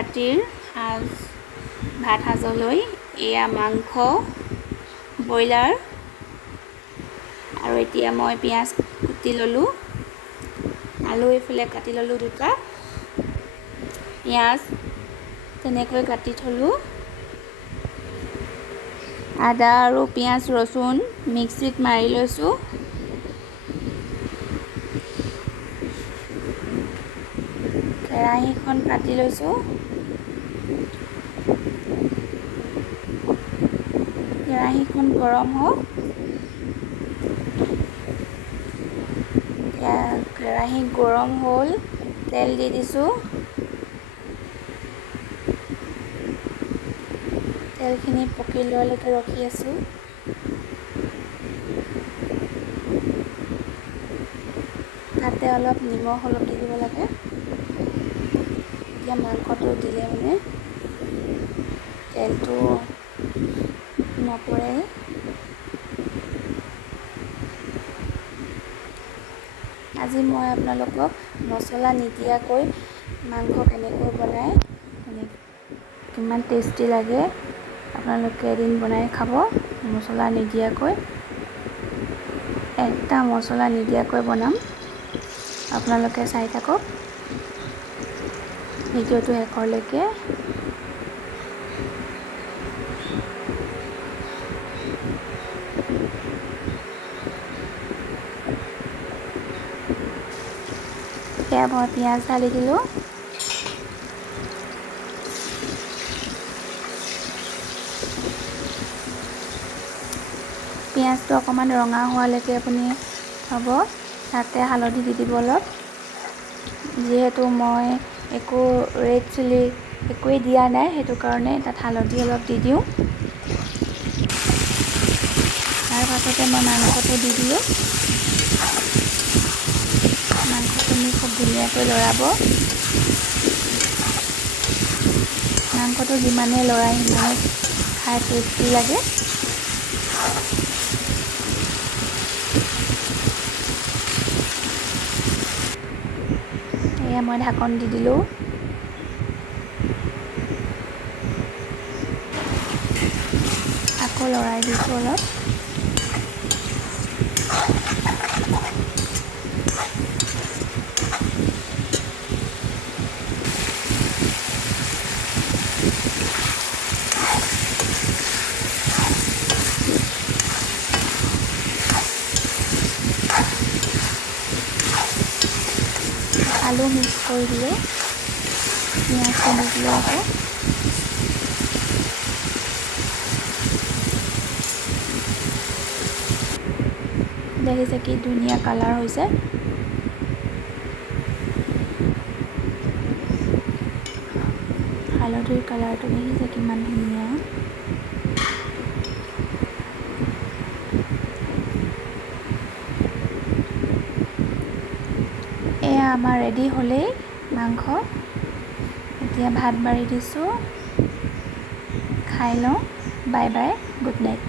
ৰাতিৰ ভাত সাজলৈ এয়া মাংস ব্ৰইলাৰ আৰু এতিয়া মই পিঁয়াজ কুটি ল'লোঁ, আলু এইফালে কাটি ল'লোঁ দুটা, পিঁয়াজ তেনেকৈ কাটি থলোঁ, আদা আৰু পিঁয়াজ ৰচুন মিক্সিত মাৰি লৈছোঁ, কেৰাহীখন পাতি লৈছোঁ, কেৰাহীখন গৰম হওক, কেৰাহী গৰম হ'ল, তেল দি দিছোঁ, তেলখিনি পকি লোৱালৈকে ৰখি আছোঁ, তাতে অলপ নিমখ দি দিব লাগে, এতিয়া মাংসটো দিলে মানে তেলটো নপৰে। আজি মই আপোনালোকক মছলা নিদিয়াকৈ মাংস কেনেকৈ বনায়, কিমান টেষ্টি লাগে, আপোনালোকে এদিন বনাই খাব মছলা নিদিয়াকৈ, এটা মছলা নিদিয়াকৈ বনাম, আপোনালোকে চাই থাকক ভিডিঅ'টো শেষলৈকে। এতিয়া মই পিঁয়াজ ঢালি দিলোঁ, পিঁয়াজটো অকণমান ৰঙা হোৱালৈকে আপুনি থ'ব, তাতে হালধি দি দিব অলপ, যিহেতু মই একো ৰেড চিলি একোৱেই দিয়া নাই সেইটো কাৰণে তাত হালধি অলপ দি দিওঁ। তাৰ পাছতে মই মাংসটো দি দিলোঁ, মাংসখিনি খুব ধুনীয়াকৈ লৰাব, মাংসটো যিমানে লৰাই সিমানে খাই টেষ্টি লাগে। এয়া মই ঢাকন দি দিলোঁ, আকৌ লৰাই দিছোঁ অলপ, আলু মিক্স কৰি দিলোঁ, পিঁয়াজটো দি দিলোঁ আকৌ, দেখিছে কি ধুনীয়া কালাৰ হৈছে। হালধিৰ কালাৰটো দেখিছে কিমান ধুনীয়া। এয়া আমাৰ ৰেডি হ'লেই মাংস, এতিয়া ভাত বাঢ়ি দিছোঁ, খাই লওঁ, বাই বাই, গুড নাইট।